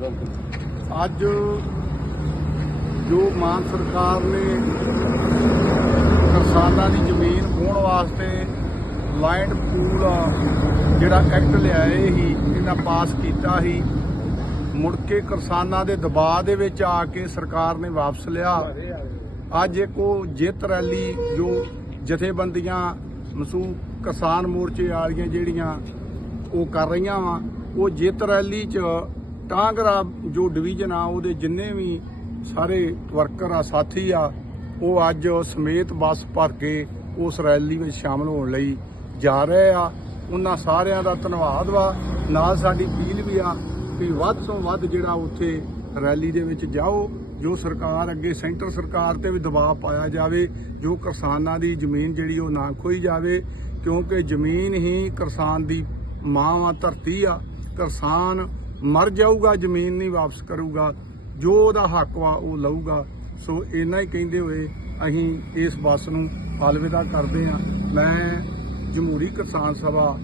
ਅੱਜ ਜੋ ਮਾਨ ਸਰਕਾਰ ਨੇ ਕਿਸਾਨਾਂ ਦੀ ਜ਼ਮੀਨ ਖੋਣ ਵਾਸਤੇ ਲਾਈਨ ਪੂਲ ਜਿਹੜਾ ਐਕਟ ਲਿਆਏ ਹੀ, ਇਹਨਾਂ ਪਾਸ ਕੀਤਾ ਹੀ, ਮੁੜ ਕੇ ਕਿਸਾਨਾਂ ਦੇ ਦਬਾਅ ਦੇ ਵਿੱਚ ਆ ਕੇ ਸਰਕਾਰ ਨੇ ਵਾਪਸ ਲਿਆ। ਅੱਜ ਇੱਕ ਉਹ ਜਿੱਤ ਰੈਲੀ ਜੋ ਜਥੇਬੰਦੀਆਂ, ਮਸੂ ਕਿਸਾਨ ਮੋਰਚੇ ਵਾਲੀਆਂ ਜਿਹੜੀਆਂ ਉਹ ਕਰ ਰਹੀਆਂ ਵਾ, ਉਹ ਜਿੱਤ ਰੈਲੀ 'ਚ ਟਾਂਗਰਾ ਜੋ ਡਿਵੀਜ਼ਨ ਆ, ਉਹਦੇ ਜਿੰਨੇ ਵੀ ਸਾਰੇ ਵਰਕਰ ਆ, ਸਾਥੀ ਆ, ਉਹ ਅੱਜ ਸਮੇਤ ਬੱਸ ਭਰ ਕੇ ਉਸ ਰੈਲੀ ਵਿੱਚ ਸ਼ਾਮਲ ਹੋਣ ਲਈ ਜਾ ਰਹੇ ਆ। ਉਹਨਾਂ ਸਾਰਿਆਂ ਦਾ ਧੰਨਵਾਦ ਵਾ। ਨਾਲ ਸਾਡੀ ਅਪੀਲ ਵੀ ਆ ਕਿ ਵੱਧ ਤੋਂ ਵੱਧ ਜਿਹੜਾ ਉੱਥੇ ਰੈਲੀ ਦੇ ਵਿੱਚ ਜਾਓ, ਜੋ ਸਰਕਾਰ ਅੱਗੇ ਸੈਂਟਰ ਸਰਕਾਰ ਤੇ ਵੀ ਦਬਾਅ ਪਾਇਆ ਜਾਵੇ, ਜੋ ਕਿਸਾਨਾਂ ਦੀ ਜ਼ਮੀਨ ਜਿਹੜੀ ਉਹ ਨਾ ਖੋਈ ਜਾਵੇ, ਕਿਉਂਕਿ ਜ਼ਮੀਨ ਹੀ ਕਿਸਾਨ ਦੀ ਮਾਂ ਵਾ, ਧਰਤੀ ਆ। ਕਿਸਾਨ ਮਰ ਜਾਊਗਾ, ਜ਼ਮੀਨ ਨਹੀਂ ਵਾਪਸ ਕਰੂਗਾ, ਜੋ ਉਹਦਾ ਹੱਕ ਵਾ ਉਹ ਲਊਗਾ। ਸੋ ਇੰਨਾ ਹੀ ਕਹਿੰਦੇ ਹੋਏ ਅਸੀਂ ਇਸ ਬੱਸ ਨੂੰ ਅਲਵਿਦਾ ਕਰਦੇ ਹਾਂ। ਮੈਂ ਜਮਹੂਰੀ ਕਿਸਾਨ ਸਭਾ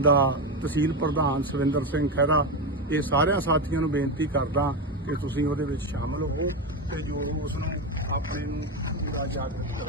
ਦਾ ਤਹਿਸੀਲ ਪ੍ਰਧਾਨ ਸੁਰਿੰਦਰ ਸਿੰਘ ਖਹਿਰਾ, ਇਹ ਸਾਰਿਆਂ ਸਾਥੀਆਂ ਨੂੰ ਬੇਨਤੀ ਕਰਦਾ ਕਿ ਤੁਸੀਂ ਉਹਦੇ ਵਿੱਚ ਸ਼ਾਮਲ ਹੋਵੋ ਤੇ ਜੋ ਉਸ ਨੂੰ ਆਪਣੇ ਨੂੰ ਪੂਰਾ ਜਾਗਰੂਕ ਕਰੋ।